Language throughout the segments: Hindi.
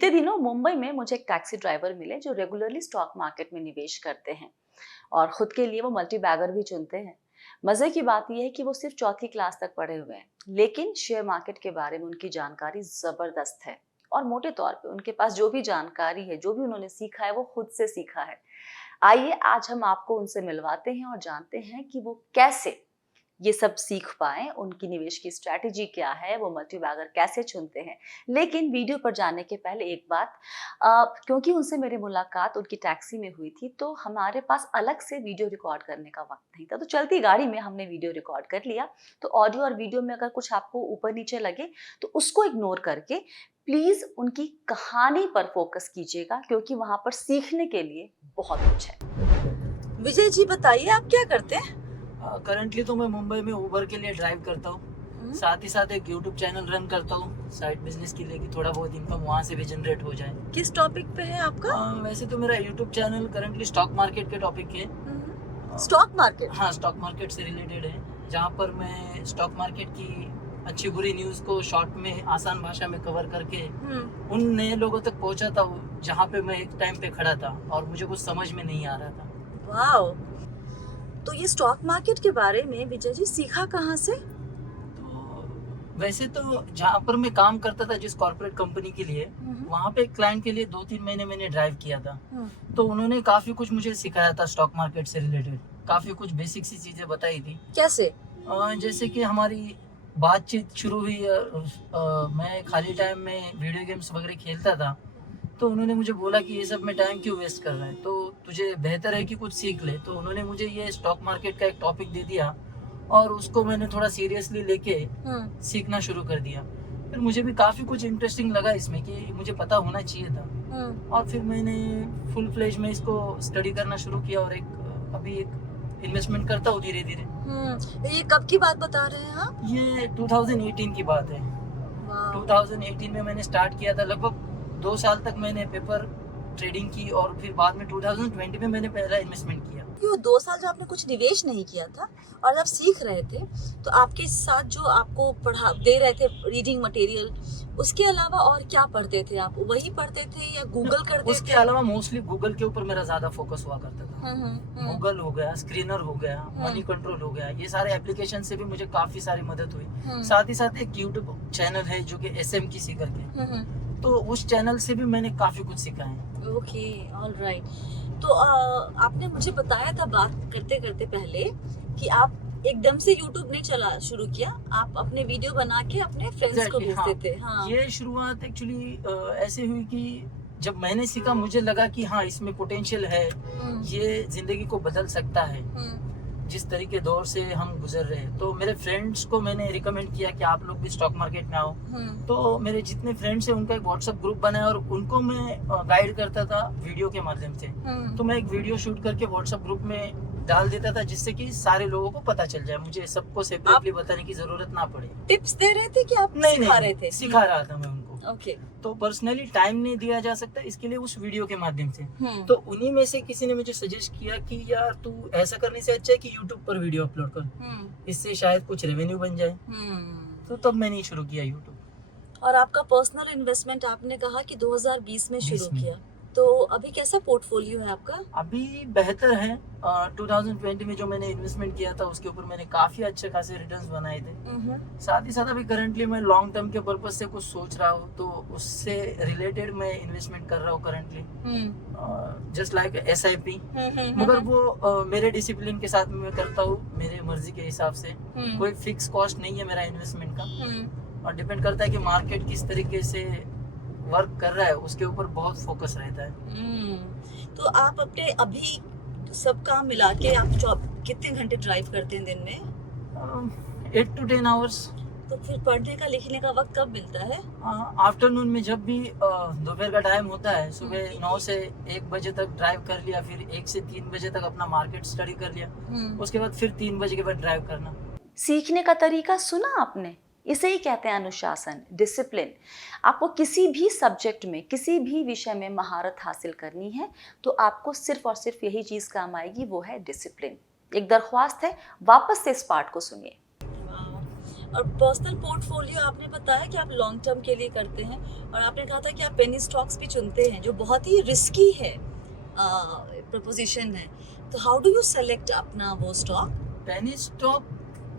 बीते दिनों मुंबई में मुझे एक टैक्सी ड्राइवर मिले जो रेगुलरली स्टॉक मार्केट में निवेश करते हैं और खुद के लिए वो मल्टी बैगर भी चुनते हैं। मजे की बात यह है कि वो सिर्फ चौथी क्लास तक पढ़े हुए हैं, लेकिन शेयर मार्केट के बारे में उनकी जानकारी जबरदस्त है। और मोटे तौर पे उनके पास जो भी जानकारी है, जो भी उन्होंने सीखा है, वो खुद से सीखा है। आइए आज हम आपको उनसे मिलवाते हैं और जानते हैं कि वो कैसे ये सब सीख पाएं, उनकी निवेश की स्ट्रैटेजी क्या है, वो मल्टीबैगर कैसे चुनते हैं। लेकिन वीडियो पर जाने के पहले एक बात, क्योंकि उनसे मेरी मुलाकात उनकी टैक्सी में हुई थी, तो हमारे पास अलग से वीडियो रिकॉर्ड करने का वक्त नहीं था, तो चलती गाड़ी में हमने वीडियो रिकॉर्ड कर लिया। तो ऑडियो और वीडियो में अगर कुछ आपको ऊपर नीचे लगे तो उसको इग्नोर करके प्लीज उनकी कहानी पर फोकस कीजिएगा, क्योंकि वहां पर सीखने के लिए बहुत कुछ है। विजय जी बताइए, आप क्या करते हैं? करंटली तो मैं मुंबई में उबर के लिए ड्राइव करता हूँ। साथ ही साथ एक यूट्यूब चैनल रन करता हूँ साइड बिजनेस के लिए, कि थोड़ा बहुत इनकम वहाँ से भी जनरेट हो जाए। किस टॉपिक पे है आपका? वैसे तो मेरा YouTube channel currently stock market के टॉपिक है। Stock market? हाँ, स्टॉक मार्केट से रिलेटेड है, जहाँ पर मैं स्टॉक मार्केट की अच्छी बुरी न्यूज़ को शॉर्ट में आसान भाषा में कवर करके उन नए लोगों तक पहुँचाता हूँ, जहाँ पे मैं एक टाइम पे खड़ा था और मुझे कुछ समझ में नहीं आ रहा था। वाओ! तो ये स्टॉक मार्केट के बारे में विजय जी सीखा कहाँ से? तो वैसे तो जहाँ पर मैं काम करता था, जिस कॉर्पोरेट कंपनी के लिए, वहाँ पे एक क्लाइंट के लिए 2-3 महीने मैंने ड्राइव किया था। तो उन्होंने काफी कुछ मुझे सिखाया था स्टॉक मार्केट से रिलेटेड, काफी कुछ बेसिक सी चीजें बताई थी। कैसे? जैसे कि हमारी बातचीत शुरू हुई, मैं खाली टाइम में वीडियो गेम्स वगैरह खेलता था, तो उन्होंने मुझे बोला कि ये सब में टाइम क्यों वेस्ट कर रहा है, तो तुझे बेहतर है कि कुछ सीख ले। तो उन्होंने मुझे ये स्टॉक मार्केट का एक टॉपिक दे दिया और उसको मैंने थोड़ा सीरियसली लेके सीखना शुरू कर दिया। फिर मुझे भी काफ़ी कुछ इंटरेस्टिंग लगा इसमें, कि मुझे पता होना चाहिए था। और फिर मैंने फुल फ्लेज में इसको स्टडी करना शुरू किया और अभी एक इन्वेस्टमेंट करता हूँ धीरे धीरे। ये कब की बात बता रहे हैं आप? ये 2018 की बात है। 2018 में मैंने स्टार्ट किया था। लगभग 2 साल तक मैंने पेपर ट्रेडिंग की और फिर बाद में 2020 में मैंने पहला इन्वेस्टमेंट किया। वो 2 साल जो आपने कुछ निवेश नहीं किया था और जब सीख रहे थे, तो आपके साथ जो आपको पढ़ा दे रहे थे रीडिंग मटेरियल, उसके अलावा और क्या पढ़ते थे आप? वही पढ़ते थे या गूगल करते थे? उसके अलावा मोस्टली गूगल के ऊपर मेरा ज्यादा फोकस हुआ करता था। गूगल हो गया, स्क्रीनर हो गया, मनी कंट्रोल हो गया, ये सारे एप्लीकेशन से भी मुझे काफी सारी मदद हुई। साथ ही साथ एक यूट्यूब चैनल है जो कि SMKC करके, तो उस चैनल से भी मैंने काफी कुछ सीखा है। Okay, all right. तो आपने मुझे बताया था बात करते करते पहले कि आप एकदम से YouTube नहीं चला शुरू किया, आप अपने वीडियो बना के अपने फ्रेंड्स को भेजते थे। हाँ। ये शुरुआत एक्चुअली ऐसे हुई कि जब मैंने सीखा, मुझे लगा कि हाँ, इसमें पोटेंशियल है, ये जिंदगी को बदल सकता है। जिस तरीके दौर से हम गुजर रहे हैं, तो मेरे फ्रेंड्स को मैंने रिकमेंड किया कि आप लोग भी स्टॉक मार्केट में आओ। तो मेरे जितने फ्रेंड्स हैं उनका एक व्हाट्सएप ग्रुप बनाया और उनको मैं गाइड करता था वीडियो के माध्यम से। तो मैं एक वीडियो शूट करके व्हाट्सएप ग्रुप में डाल देता था, जिससे कि सारे लोगों को पता चल जाए, मुझे सबको सेपरेटली बताने की जरूरत ना पड़े। टिप्स दे रहे थे कि आप सिखा रहे थे? सिखा रहा था मैं उनको। ओके। तो पर्सनली टाइम नहीं दिया जा सकता, इसके लिए उस वीडियो के माध्यम से। तो उन्हीं में से किसी ने मुझे सजेस्ट किया कि यार, तू ऐसा करने से अच्छा है कि यूट्यूब पर वीडियो अपलोड कर, इससे शायद कुछ रेवेन्यू बन जाए। तो तब मैंने शुरू किया यूट्यूब। और आपका पर्सनल इन्वेस्टमेंट आपने कहा कि 2020 में शुरू किया, तो अभी कैसा पोर्टफोलियो है आपका? अभी बेहतर है। 2020 में जो मैंने इन्वेस्टमेंट किया था उसके ऊपर मैंने काफी अच्छे खासे रिटर्न्स बनाए थे। साथ ही साथ अभी करंटली मैं लॉन्ग टर्म के पर्पज से कुछ सोच रहा हूँ, तो उससे रिलेटेड मैं इन्वेस्टमेंट कर रहा हूँ करंटली, जस्ट लाइक SIP। मगर वो मेरे डिसिप्लिन के साथ मैं करता हूँ, मेरे मर्जी के हिसाब से। कोई फिक्स कॉस्ट नहीं है मेरा इन्वेस्टमेंट का, और डिपेंड करता है कि मार्केट किस तरीके से वर्क कर रहा है, उसके ऊपर बहुत फोकस रहता है। तो आप अपने अभी सब काम मिला के आप कितने घंटे ड्राइव करते हैं दिन में? 8 to 10 आवर्स। तो फिर पढ़ने का लिखने का वक्त कब मिलता है? आफ्टरनून में, जब भी दोपहर का टाइम होता है, सुबह 9 से 1 बजे तक ड्राइव कर लिया, फिर 1 से 3 बजे तक अपना मार्केट स्टडी कर लिया, उसके बाद फिर 3 बजे के बाद ड्राइव करना। सीखने का तरीका सुना आपने, इसे ही कहते हैं अनुशासन, डिसिप्लिन। आपको किसी भी सब्जेक्ट में, किसी भी विषय में महारत हासिल करनी है तो आपको सिर्फ और सिर्फ यही चीज काम आएगी, वो है डिसिप्लिन। एक दरख्वास्त है, वापस से इस पार्ट को सुनिए। और पर्सनल पोर्टफोलियो आपने बताया कि आप लॉन्ग टर्म के लिए करते हैं, और आपने कहा था कि आप पेनी स्टॉक्स भी चुनते हैं जो बहुत ही रिस्की है प्रपोजिशन है। तो हाउ डू यू सेलेक्ट अपना वो स्टॉक? पेनी स्टॉक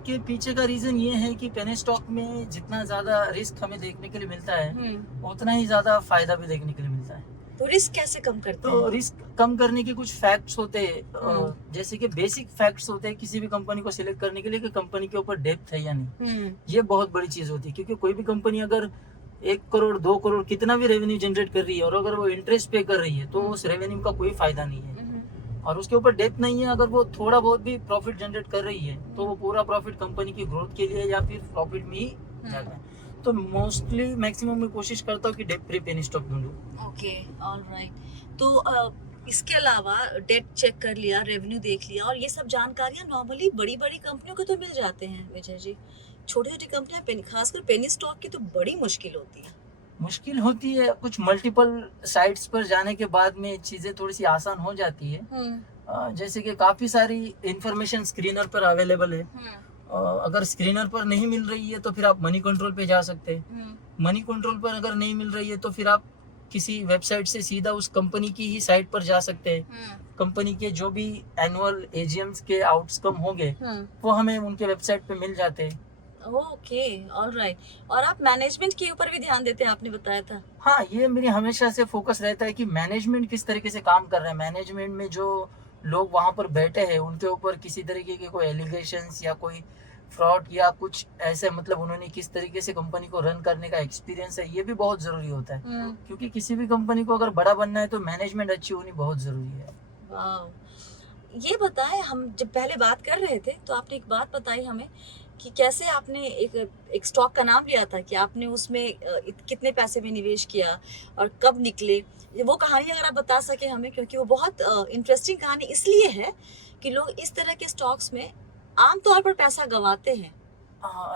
के पीछे का रीजन ये है कि पेनी स्टॉक में जितना ज्यादा रिस्क हमें देखने के लिए मिलता है उतना ही ज्यादा फायदा भी देखने के लिए मिलता है। तो रिस्क कैसे कम करते तो हैं? रिस्क कम करने के कुछ फैक्ट्स होते हैं, जैसे कि बेसिक फैक्ट्स होते हैं किसी भी कंपनी को सिलेक्ट करने के लिए कि कंपनी के ऊपर डेप्थ है या नहीं। ये बहुत बड़ी चीज होती है, क्योंकि कोई भी कंपनी अगर 1 करोड़ 2 करोड़ कितना भी रेवेन्यू जनरेट कर रही है और अगर वो इंटरेस्ट पे कर रही है तो उस रेवेन्यू का कोई फायदा नहीं है। और उसके ऊपर डेप्थ नहीं है, अगर वो थोड़ा बहुत भी प्रॉफिट जनरेट कर रही है तो वो पूरा प्रॉफिट कंपनी की ग्रोथ के लिए या फिर प्रॉफिट में ही जाता है। तो मोस्टली मैक्सिमम मैं कोशिश करता हूँ कि डेप्थ फ्री पेनी स्टॉक ढूंढूं। Okay, alright. तो इसके अलावा डेट चेक कर लिया, रेवेन्यू देख लिया, और ये सब जानकारियां नॉर्मली बड़ी बड़ी कंपनियों को तो मिल जाते हैं विजय जी। छोटी छोटी कंपनियां खासकर पेनी स्टॉक की तो बड़ी मुश्किल होती है। कुछ मल्टीपल साइट्स पर जाने के बाद में चीजें थोड़ी सी आसान हो जाती है। जैसे कि काफी सारी इंफॉर्मेशन स्क्रीनर पर अवेलेबल है। अगर स्क्रीनर पर नहीं मिल रही है तो फिर आप मनी कंट्रोल पे जा सकते हैं। मनी कंट्रोल पर अगर नहीं मिल रही है तो फिर आप किसी वेबसाइट से सीधा उस कंपनी की ही साइट पर जा सकते हैं। कंपनी के जो भी एनुअल एजीएम्स के आउटकम होंगे वो हमें उनके वेबसाइट पे मिल जाते हैं। Okay, alright. और आप मैनेजमेंट के ऊपर भी ध्यान देते हैं, आपने बताया था। हाँ, ये मेरी हमेशा से फोकस रहता है कि मैनेजमेंट किस तरीके से काम कर रहा है। मैनेजमेंट में जो लोग वहाँ पर बैठे हैं उनके ऊपर किसी तरीके के कोई एलिगेशंस या कोई फ्रॉड या कुछ ऐसे, मतलब उन्होंने किस तरीके से कंपनी को रन करने का एक्सपीरियंस है, ये भी बहुत जरूरी होता है। क्योंकि किसी भी कंपनी को अगर बड़ा बनना है तो मैनेजमेंट अच्छी होनी बहुत जरूरी है। वाह, ये बताएं, हम जब पहले बात कर रहे थे तो आपने एक बात बताई हमें कि कैसे आपने एक स्टॉक का नाम लिया था कि आपने उसमें कितने पैसे में निवेश किया और कब निकले। वो कहानी अगर आप बता सके हमें, क्योंकि वो बहुत इंटरेस्टिंग कहानी इसलिए है कि लोग इस तरह के स्टॉक्स में आमतौर पर पैसा गंवाते हैं।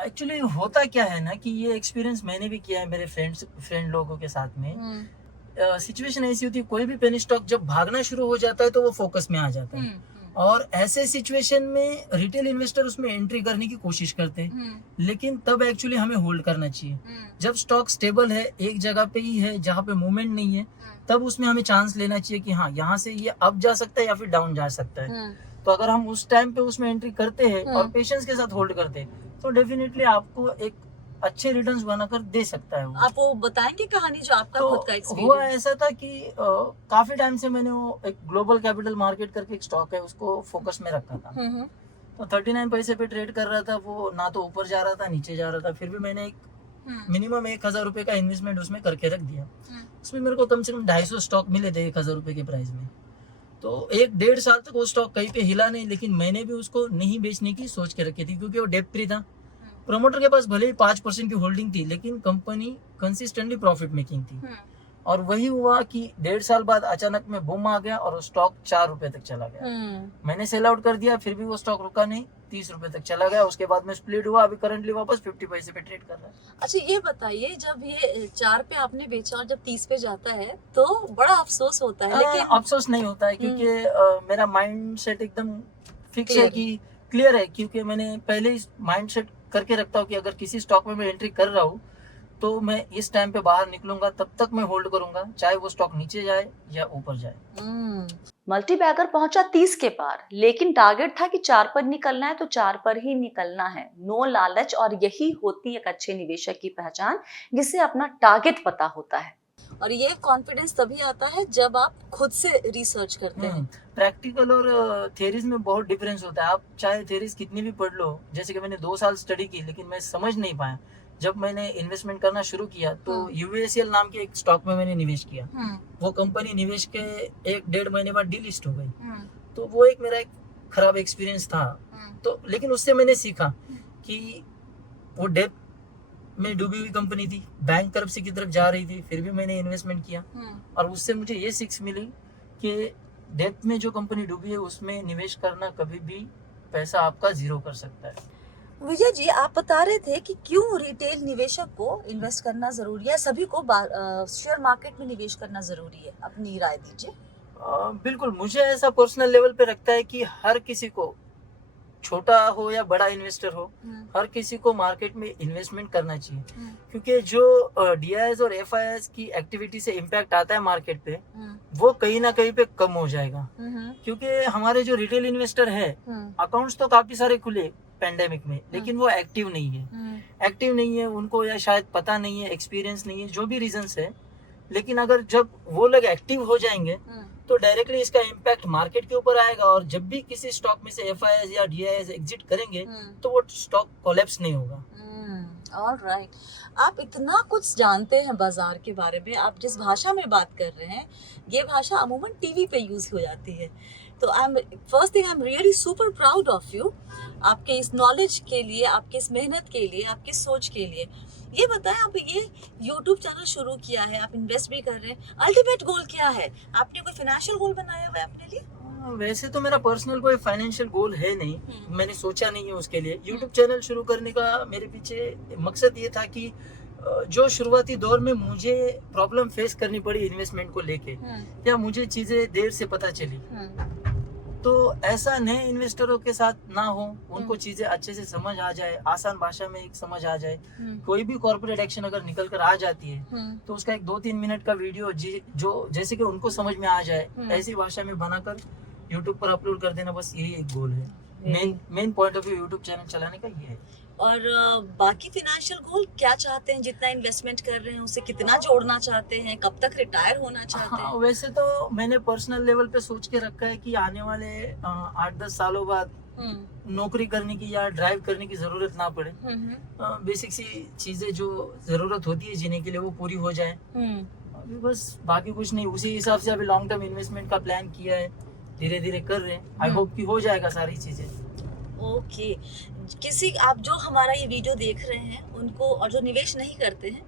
एक्चुअली होता क्या है ना कि ये एक्सपीरियंस मैंने भी किया है मेरे फ्रेंड लोगों के साथ में। सिचुएशन ऐसी होती है, कोई भी पेनी स्टॉक जब भागना शुरू हो जाता है तो वो फोकस में आ जाता है। और ऐसे सिचुएशन में रिटेल इन्वेस्टर उसमें एंट्री करने की कोशिश करते हैं, लेकिन तब एक्चुअली हमें होल्ड करना चाहिए। जब स्टॉक स्टेबल है, एक जगह पे ही है जहाँ पे मूवमेंट नहीं है, तब उसमें हमें चांस लेना चाहिए कि हाँ, यहाँ से ये अप जा सकता है या फिर डाउन जा सकता है। तो अगर हम उस टाइम पे उसमें एंट्री करते हैं और पेशेंस के साथ होल्ड करते हैं तो डेफिनेटली आपको एक अच्छे रिटर्न्स बनाकर दे सकता है वो। आप वो बताएंगे कहानी जो आपका खुद का एक्सपीरियंस? हुआ ऐसा था कि काफी टाइम से मैंने वो एक ग्लोबल कैपिटल मार्केट करके एक स्टॉक है, उसको फोकस में रखा था। तो 39 पैसे पे ट्रेड कर रहा था वो, ना तो ऊपर जा रहा था नीचे जा रहा था। फिर भी मैंने एक मिनिमम 1000 रुपए का इन्वेस्टमेंट उसमें करके रख दिया। उसमें मेरे को कम से कम 250 स्टॉक मिले थे 1000 रुपए के प्राइस में। तो 1-1.5 साल तक वो स्टॉक कहीं पे हिला नहीं, लेकिन मैंने भी उसको नहीं बेचने की सोच के रखी थी क्योंकि वो डेट फ्री था। प्रमोटर के पास भले ही 5% की होल्डिंग थी, लेकिन कंपनी कंसिस्टेंटली प्रॉफिट मेकिंग थी। और वही हुआ कि 1.5 साल बाद अचानक में बूम आ गया और वो स्टॉक 4 रुपए तक चला गया। मैंने सेल आउट कर दिया, फिर भी वो स्टॉक रुका नहीं, 30 रुपए तक चला गया। उसके बाद में स्प्लिट हुआ, अभी करंटली वापस 50 पैसे पे ट्रेड कर रहा है। अच्छा, ये बताइए, जब ये 4 पे आपने बेचा और जब 30 पे जाता है तो बड़ा अफसोस होता है, लेकिन अफसोस नहीं होता है क्योंकि मेरा माइंड सेट एकदम फिक्स है कि क्लियर है, क्योंकि मैंने पहले ही माइंड सेट करके रखता हूँ कि अगर किसी स्टॉक में मैं एंट्री कर रहा हूँ तो मैं इस टाइम पे बाहर निकलूंगा, तब तक मैं होल्ड करूंगा, चाहे वो स्टॉक नीचे जाए या ऊपर जाए। मल्टी बैगर पहुंचा 30 के पार, लेकिन टारगेट था कि 4 पर निकलना है तो 4 पर ही निकलना है। नो लालच, और यही होती एक अच्छे निवेशक की पहचान, जिसे अपना टारगेट पता होता है। और ये कॉन्फिडेंस तभी आता है जब आप खुद से रिसर्च करते हैं। प्रैक्टिकल और थ्योरीज में बहुत डिफरेंस होता है। आप चाहे थ्योरीज कितनी भी पढ़ लो, जैसे कि मैंने 2 साल स्टडी की लेकिन मैं समझ नहीं पाया। जब मैंने इन्वेस्टमेंट करना शुरू किया तो यूएसएल नाम के एक स्टॉक में मैंने निवेश किया। वो कंपनी निवेश के 1-1.5 महीने बाद डीलिस्ट हो गई। तो वो एक मेरा एक खराब एक्सपीरियंस था। तो लेकिन उससे मैंने सीखा कि वो डेट में डूबी हुई कंपनी थी, बैंक करप्सी की तरफ जा रही थी, फिर भी मैंने इन्वेस्टमेंट किया। और उससे मुझे ये सीख मिली कि डेट में जो कंपनी डूबी है उसमें निवेश करना कभी भी पैसा आपका जीरो कर सकता है। विजय जी, आप बता रहे थे कि क्यों रिटेल निवेशक को इन्वेस्ट करना जरूरी है, सभी को शेयर मार्केट में निवेश करना जरूरी है, अपनी राय दीजिए। बिल्कुल, मुझे ऐसा पर्सनल लेवल पे लगता है कि हर किसी को छोटा हो या बड़ा इन्वेस्टर हो, हर किसी को मार्केट में इन्वेस्टमेंट करना चाहिए, क्योंकि जो डीआईएस और एफआईआईएस की एक्टिविटी से इम्पैक्ट आता है मार्केट पे, वो कहीं ना कहीं पे कम हो जाएगा। क्योंकि हमारे जो रिटेल इन्वेस्टर है, अकाउंट्स तो काफी सारे खुले पेंडेमिक में, लेकिन वो एक्टिव नहीं है, उनको या शायद पता नहीं है, एक्सपीरियंस नहीं है, जो भी रीजंस है। लेकिन अगर जब वो लोग एक्टिव हो जाएंगे तो डायरेक्टली इसका इम्पैक्ट मार्केट के ऊपर आएगा, और जब भी किसी स्टॉक में से एफआईआईएस या डीआईएस एग्जिट करेंगे तो वो स्टॉक कोलैप्स नहीं होगा। ऑलराइट, आप इतना कुछ जानते हैं बाजार के बारे में। आप जिस भाषा में बात कर रहे हैं, ये भाषा अमूमन टीवी पे यूज हो जाती है। तो I am first thing, I am really super proud of you, आपके इस नॉलेज के लिए, आपके इस मेहनत के लिए, आपकी सोच के लिए। ये बताएं, आप ये YouTube चैनल शुरू किया है, आप इन्वेस्ट भी कर रहे हैं, अल्टीमेट गोल क्या है? आपने कोई फाइनेंशियल गोल बनाया हुआ है अपने लिए? वैसे तो मेरा पर्सनल कोई फाइनेंशियल गोल है नहीं, मैंने सोचा नहीं है उसके लिए। YouTube चैनल शुरू करने का मेरे पीछे मकसद ये था कि जो शुरुआती दौर में मुझे प्रॉब्लम फेस करनी पड़ी इन्वेस्टमेंट को लेके, या मुझे चीजें देर से पता चली, तो ऐसा नए इन्वेस्टरों के साथ ना हो, उनको चीजें अच्छे से समझ आ जाए, आसान भाषा में एक समझ आ जाए। कोई भी कॉर्पोरेट एक्शन अगर निकल कर आ जाती है तो उसका एक 2-3 मिनट का वीडियो जो जैसे कि उनको समझ में आ जाए, ऐसी भाषा में बनाकर यूट्यूब पर अपलोड कर देना, बस यही एक गोल है। Main point of view YouTube channel चलाने का ये है। और बाकी फाइनेंशियल गोल क्या चाहते हैं? जितना इन्वेस्टमेंट कर रहे हैं उससे कितना जोड़ना चाहते हैं? कब तक रिटायर होना चाहते हैं? वैसे तो मैंने पर्सनल लेवल पे सोच के रखा है कि आने वाले 8-10 सालों बाद नौकरी करने की या ड्राइव करने की जरूरत ना पड़े, बेसिक सी चीजें जो जरूरत होती है जीने के लिए वो पूरी हो जाए, अभी बस बाकी कुछ नहीं। उसी हिसाब से अभी लॉन्ग टर्म इन्वेस्टमेंट का प्लान किया है, धीरे धीरे कर रहे हैं। आई होप कि हो जाएगा सारी चीजें। ओके, किसी आप जो हमारा ये वीडियो देख रहे हैं उनको, और जो निवेश नहीं करते हैं,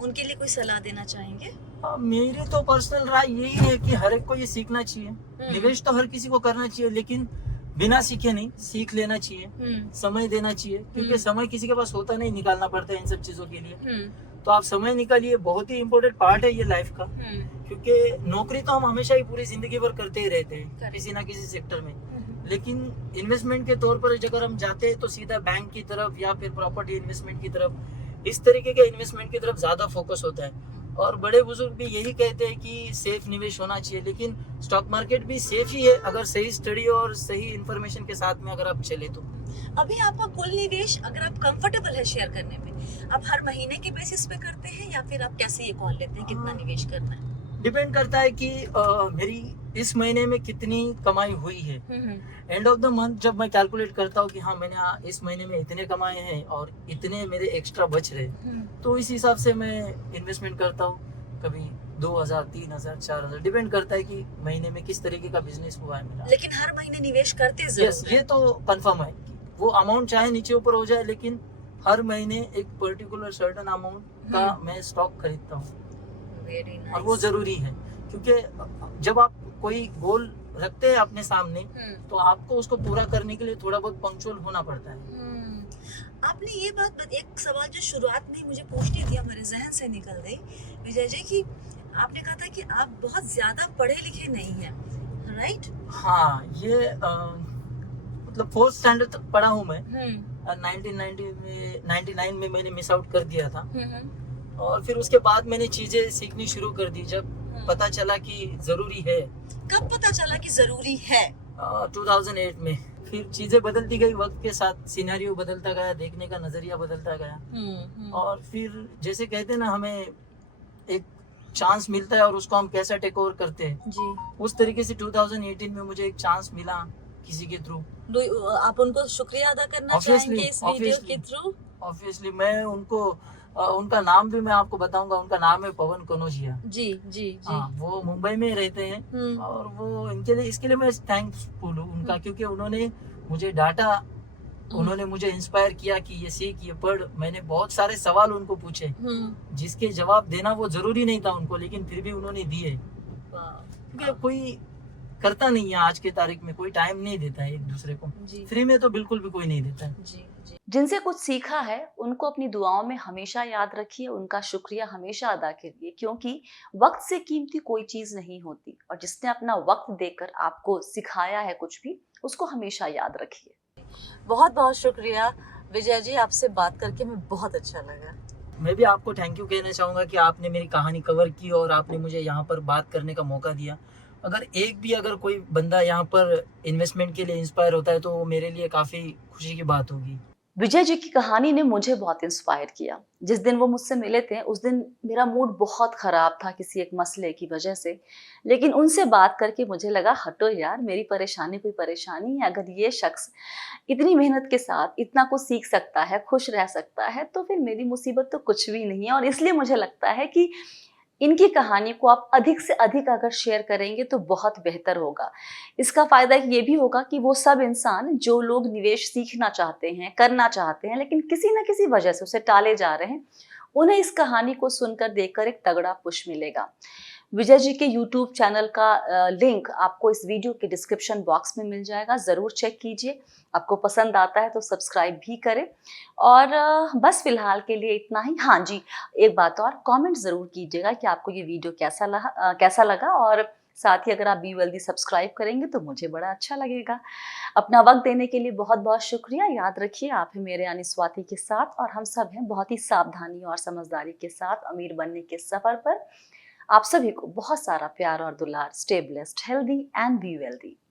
उनके लिए कोई सलाह देना चाहेंगे? मेरी तो पर्सनल राय यही है कि हर एक को ये सीखना चाहिए। निवेश तो हर किसी को करना चाहिए, लेकिन बिना सीखे नहीं, सीख लेना चाहिए, समय देना चाहिए, क्योंकि समय किसी के पास होता नहीं, निकालना पड़ता है इन सब चीजों के लिए। तो आप समय निकालिए, बहुत ही इम्पोर्टेंट पार्ट है ये लाइफ का, क्योंकि नौकरी तो हम हमेशा ही पूरी जिंदगी भर करते ही रहते हैं किसी ना किसी सेक्टर में, लेकिन इन्वेस्टमेंट के तौर पर अगर हम जाते हैं तो सीधा बैंक की तरफ या फिर प्रॉपर्टी इन्वेस्टमेंट की तरफ, इस तरीके के इन्वेस्टमेंट की तरफ ज्यादा फोकस होता है। और बड़े बुजुर्ग भी यही कहते हैं कि सेफ निवेश होना चाहिए, लेकिन स्टॉक मार्केट भी सेफ ही है अगर सही स्टडी और सही इंफॉर्मेशन के साथ में अगर आप चले तो। अभी आपका कुल निवेश, अगर आप कंफर्टेबल है शेयर करने में, आप हर महीने के बेसिस पे करते हैं या फिर आप कैसे ये कॉल लेते हैं कितना निवेश करना है? डिपेंड करता है कि मेरी इस महीने में कितनी कमाई हुई है। एंड ऑफ द मंथ जब मैं कैलकुलेट करता हूँ कि हाँ मैंने इस महीने में इतने कमाए हैं और इतने मेरे एक्स्ट्रा बच रहे, तो इस हिसाब से मैं इन्वेस्टमेंट करता हूँ। कभी 2000, 3000, 4000, डिपेंड करता है कि महीने में किस तरीके का बिजनेस हुआ है मेरा। लेकिन हर महीने निवेश करते जरूर यस, ये तो कंफर्म है कि वो अमाउंट चाहे नीचे ऊपर हो जाए, लेकिन हर महीने एक पर्टिकुलर सर्टेन अमाउंट का मैं स्टॉक खरीदता हूँ। और वो जरूरी है, क्योंकि जब आप कोई गोल रखते हैं अपने सामने, तो आपको उसको पूरा करने के लिए थोड़ा बहुत पंक्चुअल होना पड़ता है। आपने ये बात, एक सवाल जो शुरुआत में मुझे पूछनी थी, हमारे जहन से निकल गई विजय जी, कि आपने कहा था कि आप बहुत ज्यादा पढ़े लिखे नहीं हैं, राइट? हाँ, ये मतलब 4th स्टैंडर्ड तक पढ़ा हूँ मैं। 1999 में मैंने मिस आउट कर दिया था, और फिर उसके बाद मैंने चीजें सीखनी शुरू कर दी जब पता चला कि जरूरी है। कब पता चला कि जरूरी है? 2008 में। फिर चीजें बदलती गई वक्त के साथ, सिनेरियो बदलता गया, देखने का नजरिया बदलता गया, और फिर जैसे कहते हैं ना, हमें एक चांस मिलता है और उसको हम कैसा टेक ओवर करते हैं जी, उस तरीके से 2018 में मुझे एक चांस मिला किसी के थ्रू। आप उनको शुक्रिया अदा करना चाहेंगे इस वीडियो के थ्रू? ऑब्वियसली मैं उनको, उनका नाम भी मैं आपको बताऊंगा, उनका नाम है पवन कनौजिया। जी जी जी। हाँ, वो मुंबई में रहते हैं, और वो इसके लिए मैं थैंक्सफुल हूँ उनका, क्योंकि उन्होंने मुझे डांटा, उन्होंने मुझे इंस्पायर किया कि ये सीख, ये पढ़। मैंने बहुत सारे सवाल उनको पूछे जिसके जवाब देना वो जरूरी नहीं था उनको, लेकिन फिर भी उन्होंने दिए, क्योंकि कोई करता नहीं है आज के तारीख में, कोई टाइम नहीं देता है एक दूसरे को, फ्री में तो बिल्कुल भी कोई नहीं देता है। जी जी। जिनसे कुछ सीखा है उनको अपनी दुआओं में हमेशा याद रखिए, उनका शुक्रिया हमेशा अदा करिए, क्योंकि वक्त से कीमती कोई चीज नहीं होती, और जिसने अपना वक्त देकर आपको सिखाया है कुछ भी, उसको हमेशा याद रखिए। बहुत बहुत शुक्रिया विजय जी, आपसे बात करके मैं बहुत अच्छा लगा। मैं भी आपको थैंक यू कहना चाहूँगा कि आपने मेरी कहानी कवर की और आपने मुझे यहाँ पर बात करने का मौका दिया। अगर कोई बंदा यहाँ पर इन्वेस्टमेंट के लिए इंस्पायर होता है तो वो मेरे लिए काफ़ी खुशी की बात होगी। विजय जी की कहानी ने मुझे बहुत इंस्पायर किया। जिस दिन वो मुझसे मिले थे उस दिन मेरा मूड बहुत खराब था किसी एक मसले की वजह से। लेकिन उनसे बात करके मुझे लगा हटो यार, मेरी परेशानी कोई परेशानी है। अगर ये शख्स इतनी मेहनत के साथ इतना कुछ सीख सकता है, खुश रह सकता है, तो फिर मेरी मुसीबत तो कुछ भी नहीं है। और इसलिए मुझे लगता है कि इनकी कहानी को आप अधिक से अधिक अगर शेयर करेंगे तो बहुत बेहतर होगा। इसका फ़ायदा ये भी होगा कि वो सब इंसान जो लोग निवेश सीखना चाहते हैं, करना चाहते हैं, लेकिन किसी न किसी वजह से उसे टाले जा रहे हैं, उन्हें इस कहानी को सुनकर देखकर एक तगड़ा पुश मिलेगा। विजय जी के यूट्यूब चैनल का लिंक आपको इस वीडियो के डिस्क्रिप्शन बॉक्स में मिल जाएगा, ज़रूर चेक कीजिए। आपको पसंद आता है तो सब्सक्राइब भी करें। और बस फिलहाल के लिए इतना ही। हाँ जी, एक बात और, कमेंट ज़रूर कीजिएगा कि आपको ये वीडियो कैसा लगा, और साथ ही अगर आप बी वेल्दी सब्सक्राइब करेंगे तो मुझे बड़ा अच्छा लगेगा। अपना वक्त देने के लिए बहुत बहुत शुक्रिया। याद रखिए, आप हैं मेरे यानी स्वाति के साथ, और हम सब हैं बहुत ही सावधानी और समझदारी के साथ अमीर बनने के सफ़र पर। आप सभी को बहुत सारा प्यार और दुलार। Stay blessed, healthy and be wealthy.